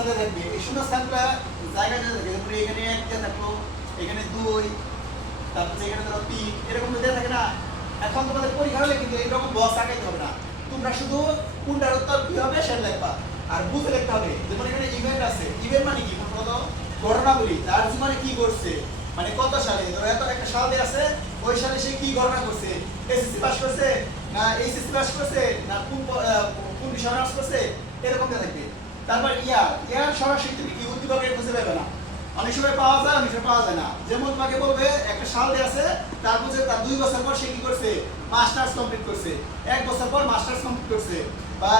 স্থানে থাকবে। এই শূন্য স্থানগুলো জায়গা দিয়ে থাকে, যেমন এখানে 1 দিয়ে থাকলো, এখানে 2, তারপর এখানে ধরো 3, এরকম দিয়ে থাকে না। এখন তোমাদের পরীক্ষা হলে কিন্তু এইরকম বক্স আঁকাইতে হবে না, তোমরা শুধু কোনটার উত্তর কি হবে সেটা লিখবা আর বুঝে লিখতে হবে। যেমন এখানে ইভেন্ট আছে, ইভেন্ট মানে কি, প্রথমত ঘটনাবলী, তার মানে কি করছে, মানে কত সালে, ধরো এত একটা সাল দিয়ে আছে, ওই সালে সে কি ঘটনা করছে, এসএসসি পাস করছে না এইচএসসি পাস করছে না কোন বিষয় অনার্স করছে, এরকম দিয়ে থাকবে। তারপর ইয়ার সরাসরি তুমি কি উদ্দীপকে খুঁজে পাবে না, অনেক সময় পাওয়া যায়, অনেক সময় পাওয়া যায় না। যেমন তোমাকে বলবে একটা সাল দিয়ে আছে, তারপর যে তার 2 বছর পর সে কি করছে, মাস্টার্স কমপ্লিট করছে, 1 বছর পর মাস্টার্স কমপ্লিট করছে, বা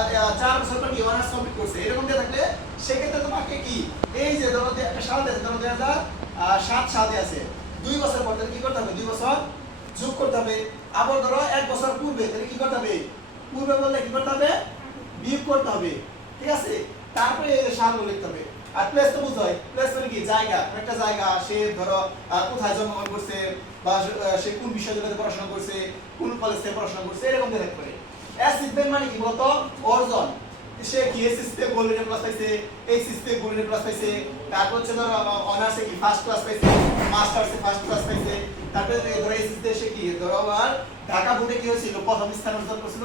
4 বছর পর কি অনার্স কমপ্লিট করছে, এরকম দিয়ে থাকলে সেক্ষেত্রে তোমাকে কি এই যে ধরো একটা সাল দিয়ে, ধরো 2007 সালে আছে, 2 বছর পর তাহলে কি করতে হবে, 2 বছর যোগ করতে হবে। আবার ধরো 1 বছর পূর্বে, তাহলে কি করতে হবে, পূর্বে বললে কি করতে হবে, বিয়োগ করতে হবে, ঠিক আছে। তারপরে এই সালগুলো লিখতে হবে। আর প্লেস তো বুঝোই, প্লেস মানে কি জায়গা, একটা জায়গা, সে ধরো কোথায় জন্মগ্রহণ করছে, বা সে কোন বিশ্ববিদ্যালয়ে পড়াশোনা করছে, কোন কলেজ থেকে পড়াশোনা করছে, এরকম দিয়ে লিখতে পারে। অ্যাচিভমেন্ট মানে কি বলতো, অর্জন, সে কি এসএসসি গোল্ডেন প্লাস পাইছে, এইচএসসি গোল্ডেন প্লাস পাইছে, তারপর হচ্ছে ধরো অনার্সে কি ফার্স্ট ক্লাস পাইছে, মাস্টার্সে ফার্স্ট ক্লাস পাইছে, তারপরে ধরো এইচএসসি সে কি ধরো আর ঢাকা বোর্ডে কি হয়েছিল, প্রথম স্থান অর্জন করেছিল,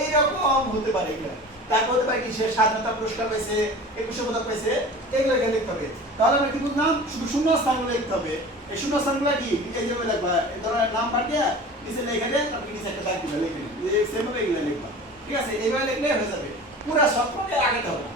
এইরকম হতে পারে এগুলো। তারপর হতে পারে কি সে স্বাধীনতা পুরস্কার পাইছে, 21 পদক পাইছে, এগুলো এখানে লিখতে হবে। তাহলে আমরা কি বুঝলাম, শুধু শূন্য স্থানগুলো লিখতে হবে। এই শূন্য স্থানগুলো কি এই যে লিখবা, ধরো নাম্বার দিয়ে নিচে লিখে দেন, তারপর নিচে একটা দাগ দিবা, লিখে এই সেম ভাবে এগুলো লিখবা, ঠিক আছে। এইভাবে লিখলে হয়ে যাবে, পুরো সবটাকে আগাতে হবে।